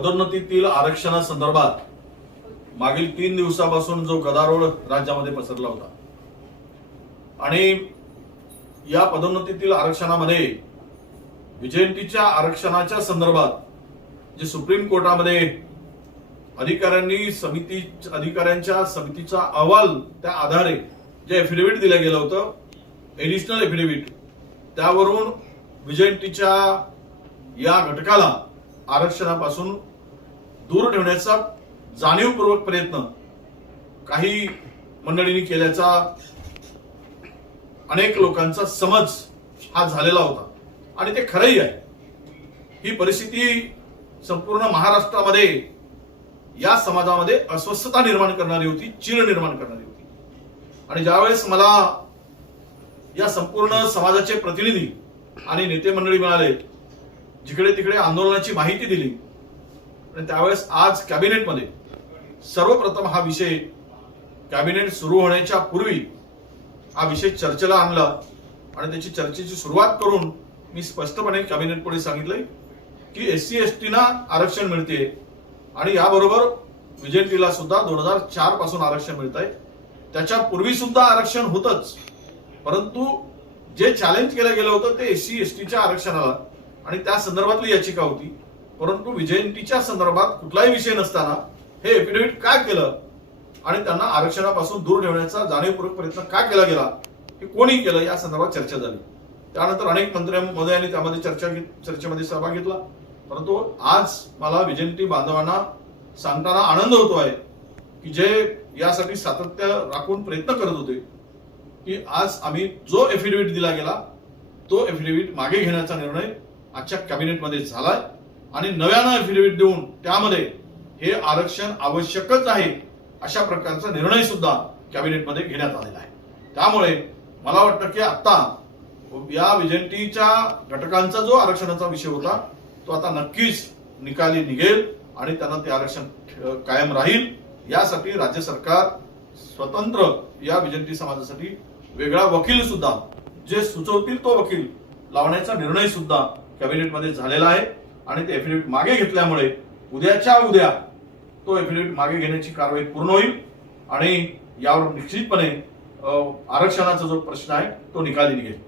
पदोन्नतीतील आरक्षणासंदर्भात मागील 3 दिवसापासून जो गदारोळ राज्यामध्ये पसरला होता आणि या पदोन्नतीतील आरक्षणामध्ये व्हीजेएनटीच्या आरक्षणाच्या संदर्भात जे सुप्रीम कोर्टामध्ये अधिकाऱ्यांच्या समितीचा अहवाल त्या आधारे जे एफिडेव्हिट दिलं गेलं होतं, एडिशनल एफिडेव्हिट, त्यावरून व्हीजेएनटीच्या या घटकाला आरक्षणापासून दूर ठेवण्याचा जाणीवपूर्वक प्रयत्न काही मंडळींनी केल्याचा अनेक लोकांचा समज हा झालेला होता आणि ते खरंही आहे. ही परिस्थिती संपूर्ण महाराष्ट्रामध्ये या समाजामध्ये अस्वस्थता निर्माण करणारी होती, चीड निर्माण करणारी होती. आणि ज्यावेळेस मला या संपूर्ण समाजाचे प्रतिनिधी आणि नेते मंडळी मिळाले, जिकडे तिकडे आंदोलनाची माहिती दिली, आणि त्यावेळेस आज कॅबिनेटमध्ये सर्वप्रथम हा विषय कॅबिनेट सुरू होण्याच्या पूर्वी हा विषय चर्चेला आणला आणि त्याची चर्चेची सुरुवात करून मी स्पष्टपणे कॅबिनेट पुढे सांगितलंय की एससी एसटीना आरक्षण मिळते आणि याबरोबर व्हीजेएनटीला सुद्धा 2004 पासून आरक्षण मिळत आहे. त्याच्या पूर्वी सुद्धा आरक्षण होतच, परंतु जे चॅलेंज केलं गेलं होतं ते एससी एसटीच्या आरक्षणाला आणि त्या संदर्भातली याचिका होती. परंतु व्हीजेएनटीच्या संदर्भात कुठलाही विषय नसताना हे एफिडेव्हिट का केलं आणि त्यांना आरक्षणापासून दूर ठेवण्याचा जाणीवपूर्वक प्रयत्न का केला गेला, हे कोणी केलं, या संदर्भात चर्चा झाली. त्यानंतर अनेक मंत्री महोदयांनी त्यामध्ये चर्चेमध्ये सहभाग घेतला. परंतु आज मला व्हीजेएनटी बांधवांना सांगताना आनंद होतोय की जे यासाठी सातत्य राखून प्रयत्न करत होते की आज आम्ही जो एफिडेव्हिट दिला गेला तो एफिडेव्हिट मागे घेण्याचा निर्णय आजच्या कॅबिनेटमध्ये झालाय आणि नव्यानं एफिडेव्हिट देऊन त्यामध्ये हे आरक्षण आवश्यकच आहे अशा प्रकारचा निर्णय सुद्धा कॅबिनेटमध्ये घेण्यात आलेला आहे. त्यामुळे मला वाटतं की आता या व्हीजेएनटीच्या घटकांचा जो आरक्षणाचा विषय होता तो आता नक्कीच निकाली निघेल आणि त्यांना ते आरक्षण कायम राहील. यासाठी राज्य सरकार स्वतंत्र या व्हीजेएनटी समाजासाठी वेगळा वकील सुद्धा जे सुचवतील तो वकील लावण्याचा निर्णय सुद्धा कॅबिनेटमध्ये झालेला आहे आणि ते एफिडेव्हिट मागे घेतल्यामुळे उद्याच्या उद्या तो एफिडेव्हिट मागे घेण्याची कारवाई पूर्ण होईल आणि यावर निश्चितपणे आरक्षणाचा जो प्रश्न आहे तो निकाली निघेल.